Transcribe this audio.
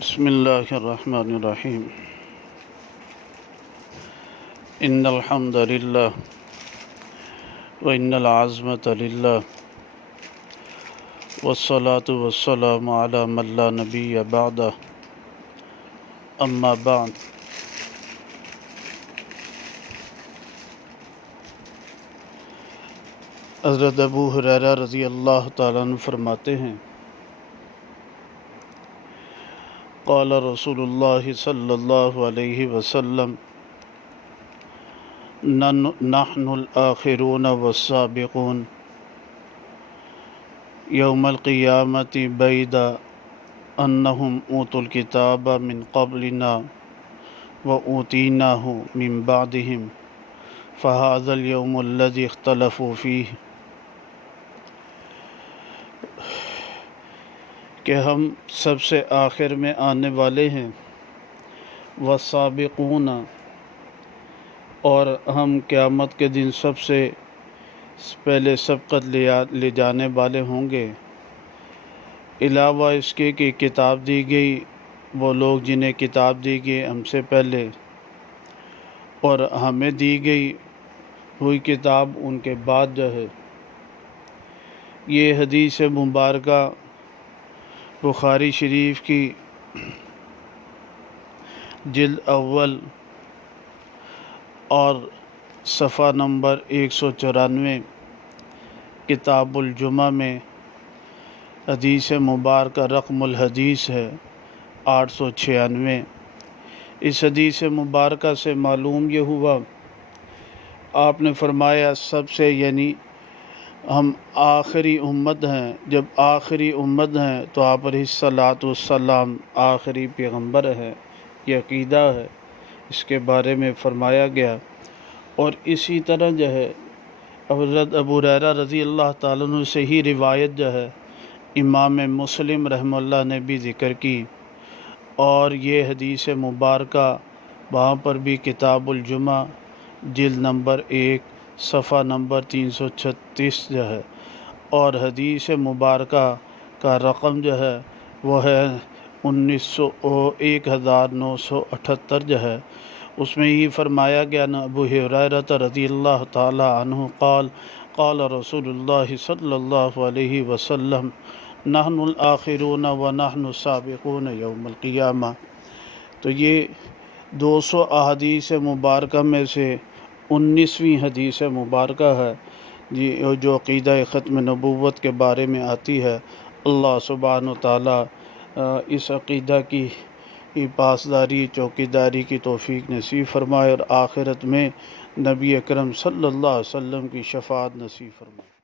بسم اللہ الرحمن الرحیم ان الحمد للہ وان العظمۃ للہ والصلاة والسلام علی من لا نبی بعدہ اما بعد۔ حضرت ابو ہریرہ رضی اللہ تعالیٰ عنہ فرماتے ہیں، قال رسول اللہ صلی اللہ علیہ وسلم نحن الآخرون والسابقون یوم القیامت بید انہم اوتوا الکتاب من قبلنا وأوتیناہ من بعدہم فہذا اليوم الذی اختلفوا فیہ، کہ ہم سب سے آخر میں آنے والے ہیں، والسابقون، اور ہم قیامت کے دن سب سے پہلے سبقت لے جانے والے ہوں گے۔ علاوہ اس کے کہ کتاب دی گئی وہ لوگ جنہیں کتاب دی گئی ہم سے پہلے، اور ہمیں دی گئی ہوئی کتاب ان کے بعد ہے۔ یہ حدیث مبارکہ بخاری شریف کی جلد اول اور صفحہ نمبر 194 کتاب الجمعہ میں حدیث مبارکہ رقم الحدیث ہے 896۔ اس حدیث مبارکہ سے معلوم یہ ہوا، آپ نے فرمایا سب سے، یعنی ہم آخری امت ہیں۔ جب آخری امت ہیں تو آپ علیہ الصلاۃ والسلام آخری پیغمبر ہیں، یہ عقیدہ ہے، اس کے بارے میں فرمایا گیا۔ اور اسی طرح جو ہے حضرت ابو ہریرہ رضی اللہ تعالیٰ عنہ سے ہی روایت جو ہے امام مسلم رحمہ اللہ نے بھی ذکر کی، اور یہ حدیث مبارکہ وہاں پر بھی کتاب الجمعہ جلد نمبر 1 صفحہ نمبر 336 جو ہے، اور حدیث مبارکہ کا رقم جو ہے وہ ہے 1978 جو ہے۔ اس میں یہ فرمایا گیا نا ابو ہریرہ رضی اللہ تعالی عنہ قال قال رسول اللہ صلی اللہ علیہ وسلم نحن الآخرون ونحن السابقون یوم القیامہ۔ تو یہ 200 احادیث مبارکہ میں سے 19ویں حدیث مبارکہ ہے جی، جو عقیدہ ختم نبوت کے بارے میں آتی ہے۔ اللہ سبحانہ وتعالی اس عقیدہ کی پاسداری چوکیداری کی توفیق نصیب فرمائے، اور آخرت میں نبی اکرم صلی اللہ علیہ وسلم کی شفاعت نصیب فرمائے۔